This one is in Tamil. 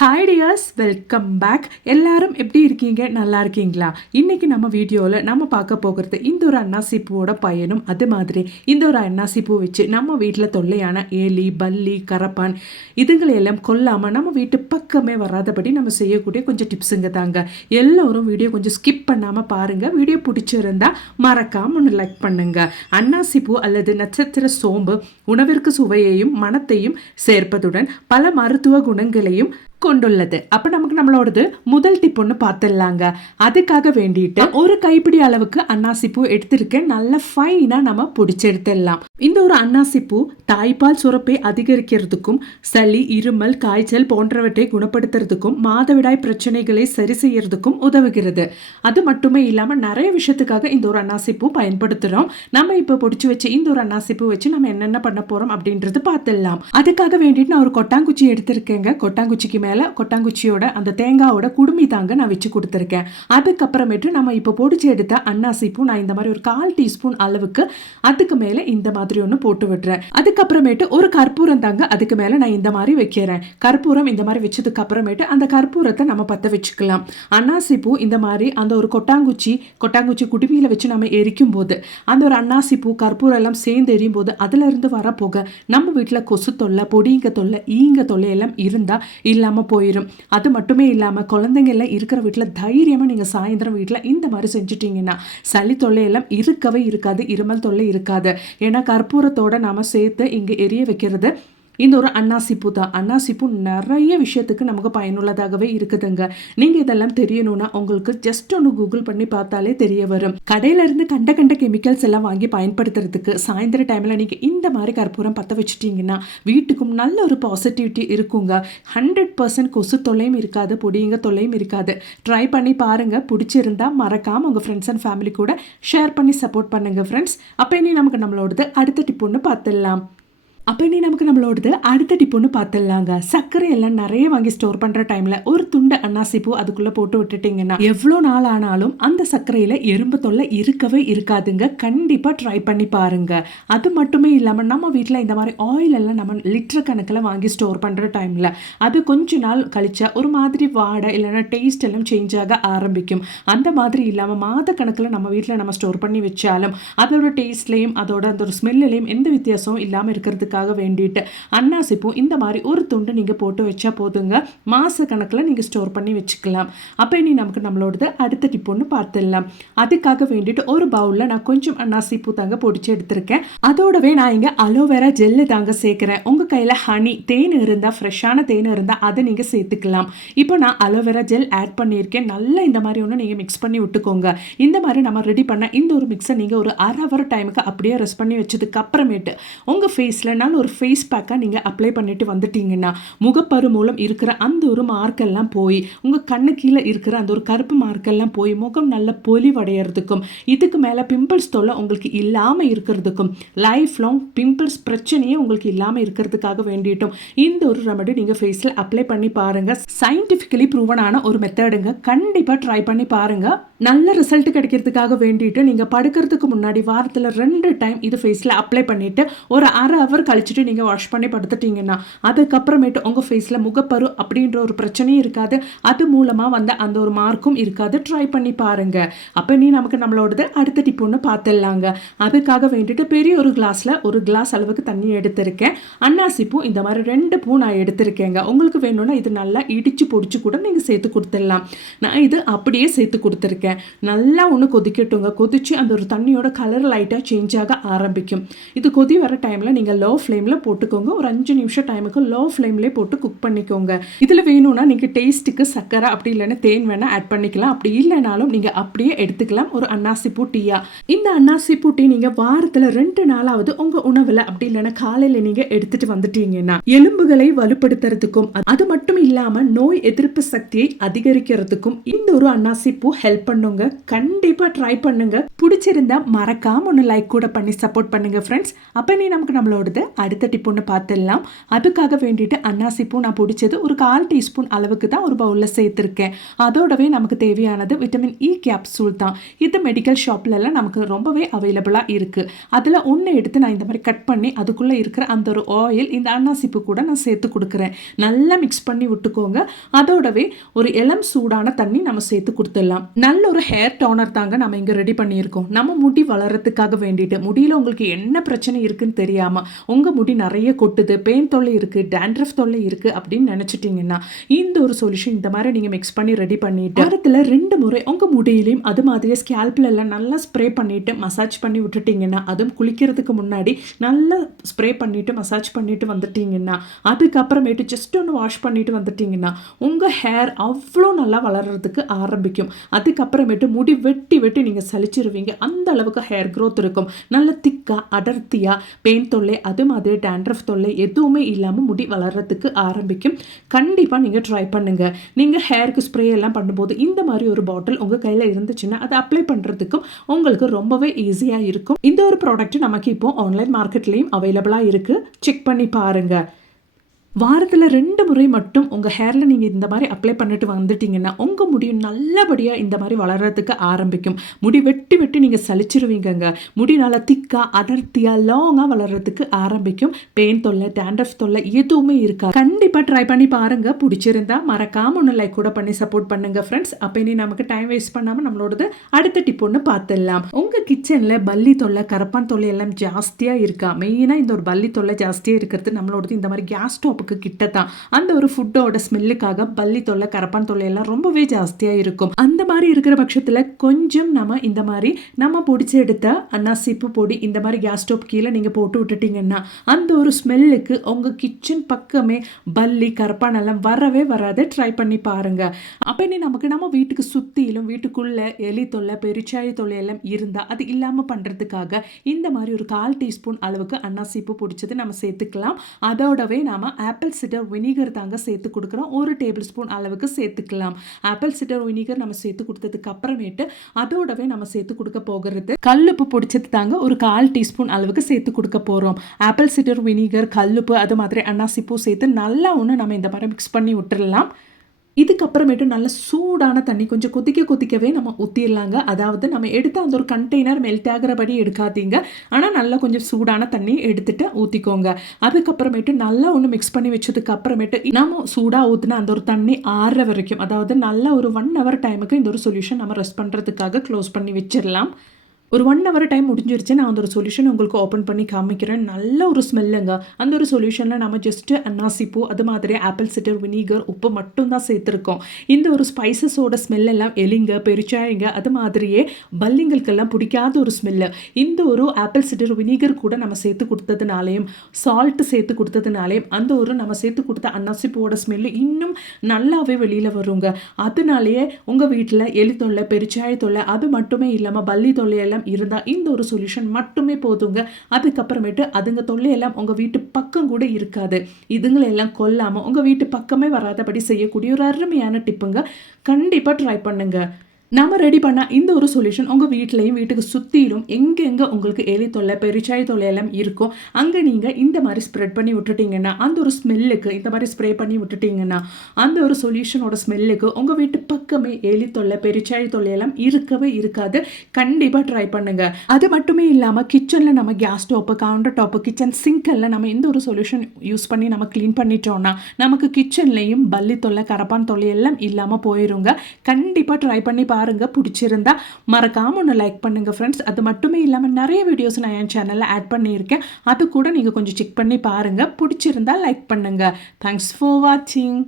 Hi tears, welcome back. எல்லாரும் எப்படி இருக்கீங்க? நல்லா இருக்கீங்களா? இன்னைக்கு நம்ம வீடியோவில் நம்ம பார்க்க போகிறது இந்த ஒரு அன்னாசி பூவோட பயனும், அது மாதிரி இந்த ஒரு அன்னாசி பூ வச்சு நம்ம வீட்டில் தொல்லையான எலி, பல்லி, கரப்பான் இதுங்களையெல்லாம் கொல்லாமல் நம்ம வீட்டு பக்கமே வராதபடி நம்ம செய்யக்கூடிய கொஞ்சம் டிப்ஸுங்க தாங்க. எல்லோரும் வீடியோ கொஞ்சம் ஸ்கிப் பண்ணாமல் பாருங்கள். வீடியோ பிடிச்சிருந்தா மறக்காம ஒன்று லைக் பண்ணுங்க. அன்னாசி பூ அல்லது நட்சத்திர சோம்பு உணவிற்கு சுவையையும் மணத்தையும் சேர்ப்பதுடன் பல மருத்துவ குணங்களையும் கொண்டுள்ளது. அப்ப நமக்கு நம்மளோடது முதல் டிப் ஒன்று பார்த்துடலாங்க. அதுக்காக வேண்டிட்டு ஒரு கைப்பிடி அளவுக்கு அன்னாசி பூ எடுத்திருக்கேன். நல்லா ஃபைனா நம்ம பிடிச்சி எடுத்துடலாம். இந்த ஒரு அன்னாசி பூ தாய்ப்பால் சுரப்பை அதிகரிக்கிறதுக்கும், சளி, இருமல், காய்ச்சல் போன்றவற்றை குணப்படுத்துறதுக்கும், மாதவிடாய் பிரச்சனைகளை சரி செய்யறதுக்கும் உதவுகிறது. அது மட்டுமே இல்லாம நிறைய விஷயத்துக்காக இந்த ஒரு அன்னாசி பூ பயன்படுத்துறோம். நம்ம இப்ப பிடிச்சி வச்சு இந்த ஒரு அன்னாசி பூ வச்சு நம்ம என்னென்ன பண்ண போறோம் அப்படின்றது பார்த்துடலாம். அதுக்காக வேண்டிட்டு நான் ஒரு கொட்டாங்குச்சி எடுத்திருக்கேங்க. கொட்டாங்குச்சிக்கு மேல கொட்டாங்குச்சியோட அந்த தேங்காயோட குடுமி தாங்க நான் வச்சு கொடுத்துருக்கேன். அதுக்கப்புறமேட்டு நம்ம இப்போ பொடிச்சு எடுத்த அன்னாசி பூ நான் இந்த மாதிரி ஒரு 1/4 டீஸ்பூன் அளவுக்கு அதுக்கு மேல இந்த மாதிரி ஒன்று போட்டு விடுறேன். அதுக்கப்புறமேட்டு ஒரு கற்பூரம் தாங்க அதுக்கு மேல நான் இந்த மாதிரி வைக்கிறேன். கற்பூரம் இந்த மாதிரி வச்சதுக்கு அப்புறமேட்டு அந்த கற்பூரத்தை நம்ம பற்ற வச்சுக்கலாம். அன்னாசி பூ இந்த மாதிரி அந்த ஒரு கொட்டாங்குச்சி குடுமியில வச்சு நம்ம எரிக்கும் போது அந்த ஒரு அன்னாசி பூ கற்பூரம் எல்லாம் சேர்ந்து எரியும் போது அதுல இருந்து வர போக நம்ம வீட்டில் கொசு தொல்லை, பொடிங்க தொல்லை, ஈங்க தொல்லை எல்லாம் இருந்தா இல்லாம போயிடும். அது மட்டுமே இல்லாம குழந்தைங்க எல்லாம் இருக்கிற வீட்டில் தைரியமா நீங்க சாயந்தரம் வீட்டில் இந்த மாதிரி செஞ்சுட்டீங்கன்னா சளி தொல்லை எல்லாம் இருக்கவே இருக்காது, இருமல் தொல்லை இருக்காது. ஏன்னா கற்பூரத்தோட நாம சேர்த்து இங்க எரிய வைக்கிறது இந்த ஒரு அன்னாசி பூ தான். அன்னாசி பூ நிறைய விஷயத்துக்கு நமக்கு பயனுள்ளதாகவே இருக்குதுங்க. நீங்க இதெல்லாம் தெரியணும்னா உங்களுக்கு ஜஸ்ட் ஒன்று கூகுள் பண்ணி பார்த்தாலே தெரிய வரும். கடையில இருந்து கண்ட கெமிக்கல்ஸ் எல்லாம் வாங்கி பயன்படுத்துறதுக்கு சாயந்தர டைம்ல நீங்க இந்த மாதிரி கற்பூரம் பற்ற வச்சுட்டீங்கன்னா வீட்டுக்கும் நல்ல ஒரு பாசிட்டிவிட்டி இருக்குங்க. 100% கொசு தொல்லையும் இருக்காது, பொடிங்க தொல்லையும் இருக்காது. ட்ரை பண்ணி பாருங்க. பிடிச்சிருந்தா மறக்காம உங்க ஃப்ரெண்ட்ஸ் அண்ட் ஃபேமிலி கூட ஷேர் பண்ணி சப்போர்ட் பண்ணுங்க ஃப்ரெண்ட்ஸ். அப்போ இனி நமக்கு நம்மளோடது அடுத்த டிப் ஒன்று பார்த்துடலாம். அப்போ இனி நமக்கு நம்மளோடது அடுத்த டிப் ஒன்று பார்த்துடலாங்க. சர்க்கரை எல்லாம் நிறைய வாங்கி ஸ்டோர் பண்ணுற டைமில் ஒரு துண்டு அன்னாசி பூ அதுக்குள்ளே போட்டு விட்டுட்டிங்கன்னா எவ்வளோ நாள் ஆனாலும் அந்த சர்க்கரையில் எறும்பு தொல்லை இருக்கவே இருக்காதுங்க. கண்டிப்பாக ட்ரை பண்ணி பாருங்க. அது மட்டுமே இல்லாமல் நம்ம வீட்டில் இந்த மாதிரி ஆயில் எல்லாம் நம்ம லிட்டர் கணக்கில் வாங்கி ஸ்டோர் பண்ணுற டைமில் அது கொஞ்ச நாள் கழிச்சா ஒரு மாதிரி வாடை இல்லைன்னா டேஸ்ட் எல்லாம் சேஞ்ச் ஆக ஆரம்பிக்கும். அந்த மாதிரி இல்லாமல் மாத கணக்கில் நம்ம வீட்டில் நம்ம ஸ்டோர் பண்ணி வச்சாலும் அதோட டேஸ்ட்லையும் அதோட அந்த ஒரு ஸ்மெல்லையும் எந்த வித்தியாசமும் இல்லாமல் இருக்கிறதுக்கு வேண்டிட்டு அன்னாசி பூ இந்த மாதிரி ஒரு துண்டு நீங்க போட்டு வச்சா போதுங்க. மாச கணக்குல நீங்க ஸ்டோர் பண்ணி வச்சுக்கலாம். அப்ப இனி நமக்கு நம்மளோடது அடுத்த டிப் ஒன்று பார்த்துடலாம். அதுக்காக வேண்டிட்டு ஒரு பவுல்ல நான் கொஞ்சம் அன்னாசி பூ தாங்க பொடிச்சு எடுத்திருக்கேன். அதோடவே நான் இங்க அலோவேரா ஜெல்லு தாங்க சேர்க்கிறேன். உங்க கையில ஹனி தேன் இருந்தா, ஃப்ரெஷ்ஷான தேன் இருந்தா அதை நீங்க சேர்த்துக்கலாம். இப்போ நான் அலோவேரா ஜெல் ஆட் பண்ணியிருக்கேன். நல்லா இந்த மாதிரி ஒன்று நீங்க மிக்ஸ் பண்ணி விட்டுக்கோங்க. இந்த மாதிரி நம்ம ரெடி பண்ண இந்த ஒரு மிக்ஸை நீங்க ஒரு அரை ஹவர் டைமுக்கு அப்படியே ரெஸ்ட் பண்ணி வச்சதுக்கு அப்புறமேட்டு உங்க ஃபேஸ்ல ஒரு ஃபேஸ் பேக்கா நீங்க அப்ளை பண்ணிட்டு வந்துட்டீங்கன்னா முகப்பரு மூலம் இருக்கிற அந்த ஒரு மார்க்கெல்லாம் போய் உங்க கண்ணு கீழே இருக்கிற அந்த ஒரு கருப்பு மார்க்கெல்லாம் போய் முகம் நல்ல பொலிவடைகிறதுக்கும், இதுக்கு மேல பிம்பிள்ஸ் தொல்லை உங்களுக்கு இல்லாம இருக்கிறதுக்கும், லைஃப் லாங் பிம்பிள்ஸ் பிரச்சனையே உங்களுக்கு இல்லாம இருக்கிறதுக்காக வேண்டிட்டும் இந்த ஒரு ரெமெடி நீங்க ஃபேஸ்ல அப்ளை பண்ணி பாருங்க. சயின்டிபிக்கலி ப்ரூவனான ஒரு மெத்தடுங்க. கண்டிப்பா ட்ரை பண்ணி பாருங்க. நல்ல ரிசல்ட் கிடைக்கிறதுக்காக வேண்டிட்டு நீங்க படுக்கிறதுக்கு முன்னாடி வாரத்துல 2 டைம் இது ஃபேஸ்ல அப்ளை பண்ணிட்டு ஒரு அரை ஹவர் கழிச்சுட்டு நீங்கள் வாஷ் பண்ணி படுத்துட்டீங்கன்னா அதுக்கப்புறமேட்டு உங்கள் ஃபேஸில் முகப்பரு அப்படின்ற ஒரு பிரச்சனையும் இருக்காது. அது மூலமாக வந்த அந்த ஒரு மார்க்கும் இருக்காது. ட்ரை பண்ணி பாருங்க. அப்போ நீ நமக்கு நம்மளோடது அடுத்த டிப் ஒன்று பார்த்துடலாங்க. அதுக்காக வேண்டிட்டு பெரிய ஒரு கிளாஸில் ஒரு கிளாஸ் அளவுக்கு தண்ணி எடுத்திருக்கேன். அன்னாசி பூ இந்த மாதிரி 2 பூ நான் எடுத்திருக்கேங்க. உங்களுக்கு வேணும்னா இது நல்லா இடிச்சு பொடிச்சு கூட நீங்கள் சேர்த்து கொடுத்துடலாம். நான் இது அப்படியே சேர்த்து கொடுத்துருக்கேன். நல்லா ஒன்று கொதிக்கட்டுங்க. கொதிச்சு அந்த ஒரு தண்ணியோட கலர் லைட்டாக சேஞ்ச் ஆக ஆரம்பிக்கும். இது கொதி வர டைமில் நீங்கள் லோ ஃப்ளேமில் போட்டுக்கோங்க. ஒரு 5 நிமிஷம் டைமுக்கு லோ ஃப்ளேம்லேயே போட்டு குக் பண்ணிக்கோங்க. இதில் வேணும்னா நீங்கள் டேஸ்ட்டுக்கு சர்க்கரை அப்படி இல்லைன்னா தேன் வேணால் ஆட் பண்ணிக்கலாம். அப்படி இல்லைனாலும் நீங்கள் அப்படியே எடுத்துக்கலாம் ஒரு அன்னாசி பூ டீயா. இந்த அன்னாசி பூ டீ நீங்கள் வாரத்தில் 2 நாளாவது உங்கள் உணவில் அப்படி இல்லைன்னா காலையில் நீங்கள் எடுத்துட்டு வந்துட்டீங்கன்னா எலும்புகளை வலுப்படுத்துறதுக்கும், அது மட்டும் இல்லாமல் நோய் எதிர்ப்பு சக்தியை அதிகரிக்கிறதுக்கும் இந்த ஒரு அன்னாசி பூ ஹெல்ப் பண்ணுங்க. கண்டிப்பாக ட்ரை பண்ணுங்க. பிடிச்சிருந்தா மறக்காம ஒன்று லைக் கூட பண்ணி சப்போர்ட் பண்ணுங்க ஃப்ரெண்ட்ஸ். அப்போ நீ நமக்கு நம்மளோடது அடுத்த டிப் ஒன்று பார்த்துடலாம். அதுக்காக வேண்டிட்டு அன்னாசி பூ நான் பிடிச்சது ஒரு 1/4 டீஸ்பூன் அளவுக்கு தான் ஒரு பவுலில் சேர்த்துருக்கேன். அதோடவே நமக்கு தேவையானது விட்டமின் இ கேப்சூல் தான். இது மெடிக்கல் ஷாப்லலாம் நமக்கு ரொம்பவே அவைலபிளாக இருக்குது. அதில் ஒன்று எடுத்து நான் இந்த மாதிரி கட் பண்ணி அதுக்குள்ளே இருக்கிற அந்த ஒரு ஆயில் இந்த அன்னாசி பூ கூட நான் சேர்த்து கொடுக்குறேன். நல்லா மிக்ஸ் பண்ணி விட்டுக்கோங்க. அதோடவே ஒரு இளம் சூடான தண்ணி நம்ம சேர்த்து கொடுத்துடலாம். நல்ல ஒரு ஹேர் டோனர் தாங்க நம்ம இங்கே ரெடி பண்ணியிருக்கோம். நம்ம முடி வளர்கிறதுக்காக வேண்டிட்டு முடியில் உங்களுக்கு என்ன பிரச்சனை இருக்குன்னு தெரியாமல் உங்கள் முடி நிறைய கொட்டுது, பெயின் தொல்லை இருக்குது, டேண்ட்ரஃப் தொல்லை இருக்குது அப்படின்னு நினச்சிட்டிங்கன்னா இந்த ஒரு சொல்யூஷன் இந்த மாதிரி நீங்கள் மிக்ஸ் பண்ணி ரெடி பண்ணிவிட்டு வாரத்தில் 2 முறை உங்கள் முடியிலையும் அது மாதிரியே ஸ்கேல்ப்ல எல்லாம் நல்லா ஸ்ப்ரே பண்ணிவிட்டு மசாஜ் பண்ணி விட்டுட்டிங்கன்னா, அதுவும் குளிக்கிறதுக்கு முன்னாடி நல்லா ஸ்ப்ரே பண்ணிவிட்டு மசாஜ் பண்ணிவிட்டு வந்துட்டிங்கன்னா, அதுக்கப்புறமேட்டு ஜஸ்ட் ஒன்று வாஷ் பண்ணிவிட்டு வந்துட்டிங்கன்னா உங்கள் ஹேர் அவ்வளோ நல்லா வளர்கிறதுக்கு ஆரம்பிக்கும். அதுக்கப்புறமேட்டு முடி வெட்டி வெட்டி நீங்கள் சலிச்சிருவீங்க. அந்த அளவுக்கு ஹேர் க்ரோத் இருக்கும். நல்ல திக்காக அடர்த்தியாக பெயின் தொல்லை அது மாதிரி டேண்ட்ரஃப் தொல்லை எதுவுமே இல்லாமல் முடி வளர்கிறதுக்கு ஆரம்பிக்கும். கண்டிப்பாக நீங்கள் ட்ரை பண்ணுங்கள். நீங்கள் ஹேருக்கு ஸ்ப்ரே எல்லாம் பண்ணும்போது இந்த மாதிரி ஒரு பாட்டில் உங்கள் கையில் இருந்துச்சுன்னா அதை அப்ளை பண்ணுறதுக்கும் உங்களுக்கு ரொம்பவே ஈஸியாக இருக்கும். இந்த ஒரு ப்ராடக்ட் நமக்கு இப்போ ஆன்லைன் மார்க்கெட்லேயும் அவைலபிளாக இருக்குது. செக் பண்ணி பாருங்கள். வாரத்தில் 2 முறை மட்டும் உங்கள் ஹேரில் நீங்கள் இந்த மாதிரி அப்ளை பண்ணிட்டு வந்துட்டிங்கன்னா உங்கள் முடியும் நல்லபடியாக இந்த மாதிரி வளர்கிறதுக்கு ஆரம்பிக்கும். முடி வெட்டி வெட்டி நீங்கள் சலிச்சிருவீங்கங்க. முடி நல்லா திக்காக அடர்த்தியாக லாங்காக வளர்கிறதுக்கு ஆரம்பிக்கும். பெயின் தொல்லை டேண்ட்ரஃப் தொல்லை எதுவுமே இருக்காது. கண்டிப்பாக ட்ரை பண்ணி பாருங்கள். பிடிச்சிருந்தா மறக்காமல் ஒன்று லைக் கூட பண்ணி சப்போர்ட் பண்ணுங்கள் ஃப்ரெண்ட்ஸ். அப்போ இனி நமக்கு டைம் வேஸ்ட் பண்ணாமல் நம்மளோடது அடுத்த டிப் ஒன்று பார்த்துடலாம். உங்கள் கிச்சனில் பல்லி தொல்லை கரப்பான் தொல்லை எல்லாம் ஜாஸ்தியாக இருக்கா? மெயினாக இந்த ஒரு பல்லி தொல்லை ஜாஸ்தியாக இருக்கிறது நம்மளோடது இந்த மாதிரி கேஸ் ஸ்டவ் கிட்ட தான். அந்த ஒரு ஃபுட்டோட ஸ்மெல்லுக்காக பல்லி தொல்லை கரப்பான் தொல்லை எல்லாம் ரொம்பவே ஜாஸ்தியா இருக்கும். அந்த மாதிரி இருக்கிற பட்சத்துல கொஞ்சம் நம்ம இந்த மாதிரி நம்ம பொடிச்சு எடுத்த அன்னாசிப்பு பொடி இந்த மாதிரி கேஸ் ஸ்டவ் கீழே நீங்க போட்டு விட்டுட்டீங்கன்னா அந்த ஒரு ஸ்மெல்லுக்கு உங்க கிச்சன் பக்கமே பல்லி கரப்பான் எல்லாம் வரவே வராது. ட்ரை பண்ணி பாருங்க. அப்ப இனி நமக்கு நம்ம வீட்டுக்கு சுத்தியிலும் வீட்டுக்குள்ள எலி தொல்லை பெருச்சாழி தொல்லை எல்லாம் இருந்தா அது இல்லாம பண்றதுக்காக இந்த மாதிரி ஒரு 1/4 டீஸ்பூன் அளவுக்கு அன்னாசிப்பு பொடிச்சது நம்ம சேர்த்துக்கலாம். அதோடவே நாம ஆப்பிள் சிடர் வினிகர் தாங்க சேர்த்து கொடுக்குறோம். 1 டேபிள் ஸ்பூன் அளவுக்கு சேர்த்துக்கலாம். ஆப்பிள் சிடர் வினிகர் நம்ம சேர்த்து கொடுத்ததுக்கு அப்புறமேட்டு அதோடவே நம்ம சேர்த்து கொடுக்க போகிறது கல்லுப்பு பொடிச்சது தாங்க ஒரு 1/4 டீஸ்பூன் அளவுக்கு சேர்த்து கொடுக்க போகிறோம். ஆப்பிள் சிடர் வினிகர் கல்லுப்பு அது மாதிரி அன்னாசிப்பூ சேர்த்து நல்லா ஒன்று நம்ம இந்த மாதிரி மிக்ஸ் பண்ணி விட்டுடலாம். இதுக்கப்புறமேட்டு நல்ல சூடான தண்ணி கொஞ்சம் கொதிக்கவே நம்ம ஊற்றிடலாங்க. அதாவது நம்ம எடுத்து அந்த ஒரு கண்டெய்னர் மெல்ட் ஆகிறபடி எடுக்காதீங்க. ஆனால் நல்லா கொஞ்சம் சூடான தண்ணி எடுத்துட்டு ஊற்றிக்கோங்க. அதுக்கப்புறமேட்டு நல்லா ஒன்று மிக்ஸ் பண்ணி வச்சதுக்கு அப்புறமேட்டு நம்ம சூடாக ஊற்றின அந்த ஒரு தண்ணி ஆறுற வரைக்கும் அதாவது நல்ல ஒரு 1 hour டைமுக்கு இந்த ஒரு சொல்யூஷன் நம்ம ரெஸ்ட் பண்ணுறதுக்காக க்ளோஸ் பண்ணி வச்சிடலாம். ஒரு 1 hour டைம் முடிஞ்சிருச்சு. நான் அந்த ஒரு சொல்யூஷன் உங்களுக்கு ஓப்பன் பண்ணி காமிக்கிறேன். நல்ல ஒரு ஸ்மெல்லுங்க. அந்த ஒரு சொல்யூஷனில் நம்ம ஜஸ்ட்டு அன்னாசிப்பூ அது மாதிரி ஆப்பிள் சிடர் வினிகர் உப்பு மட்டும்தான் சேர்த்துருக்கோம். இந்த ஒரு ஸ்பைசஸோட ஸ்மெல் எல்லாம் எலிங்க பெருச்சாழிங்க அது மாதிரியே பல்லிங்களுக்கெல்லாம் பிடிக்காத ஒரு ஸ்மெல்லு. இந்த ஒரு ஆப்பிள் சிடர் வினிகர் கூட நம்ம சேர்த்து கொடுத்ததுனாலையும் சால்ட்டு சேர்த்து கொடுத்ததுனாலையும் அந்த ஒரு நம்ம சேர்த்து கொடுத்த அன்னாசிப்பூவோட ஸ்மெல்லு இன்னும் நல்லாவே வெளியில் வருங்க. அதனாலேயே உங்கள் வீட்டில் எலி தொல்லை பெருச்சாழி தொல்லை அது மட்டுமே இல்லாமல் பல்லி தொல்லையெல்லாம் இருந்தால் இந்த ஒரு சொல்யூஷன் மட்டுமே போதுங்க. அதுக்கப்புறமேட்டு அதுங்க தொல்லையெல்லாம் உங்கள் வீட்டு பக்கம் கூட இருக்காது. இதுங்களெல்லாம் கொல்லாமல் உங்கள் வீட்டு பக்கமே வராதபடி செய்யக்கூடிய ஒரு அருமையான டிப்புங்க. கண்டிப்பாக ட்ரை பண்ணுங்க. நம்ம ரெடி பண்ண இந்த ஒரு சொல்யூஷன் உங்கள் வீட்லையும் வீட்டுக்கு சுற்றிலும் எங்கெங்கே உங்களுக்கு எலி தொல்லை பெருச்சாழி தொல்லை எல்லாம் இருக்கும் அங்கே நீங்கள் இந்த மாதிரி ஸ்ப்ரெட் பண்ணி விட்டுட்டிங்கன்னா அந்த ஒரு ஸ்மெல்லுக்கு இந்த மாதிரி ஸ்ப்ரே பண்ணி விட்டுட்டிங்கன்னா அந்த ஒரு சொல்யூஷனோட ஸ்மெல்லுக்கு உங்கள் வீட்டு பக்கமே எலி தொல்லை பெருச்சாழி தொல்லை எல்லாம் இருக்கவே இருக்காது. கண்டிப்பாக ட்ரை பண்ணுங்க. அது மட்டுமே இல்லாமல் கிச்சனில் நம்ம gas top counter top kitchen சிங்கெல்லாம் நம்ம இந்த ஒரு சொல்யூஷன் யூஸ் பண்ணி நம்ம க்ளீன் பண்ணிட்டோம்னா நமக்கு கிச்சன்லேயும் பல்லி தொல்லை கரப்பான் தொல்லை எல்லாம் இல்லாமல் போயிருங்க. கண்டிப்பாக ட்ரை பண்ணி பாருங்க. பிடிச்சிருந்தா மறக்காம ஒன்று லைக் பண்ணுங்க ஃப்ரெண்ட்ஸ். அது மட்டுமே இல்லாமல் நிறைய வீடியோஸ் நான் என் சேனலில் ஆட் பண்ணியிருக்கேன். அது கூட நீங்கள் கொஞ்சம் செக் பண்ணி பாருங்க. பிடிச்சிருந்தா லைக் பண்ணுங்க. தேங்க்ஸ் ஃபார் வாட்சிங்.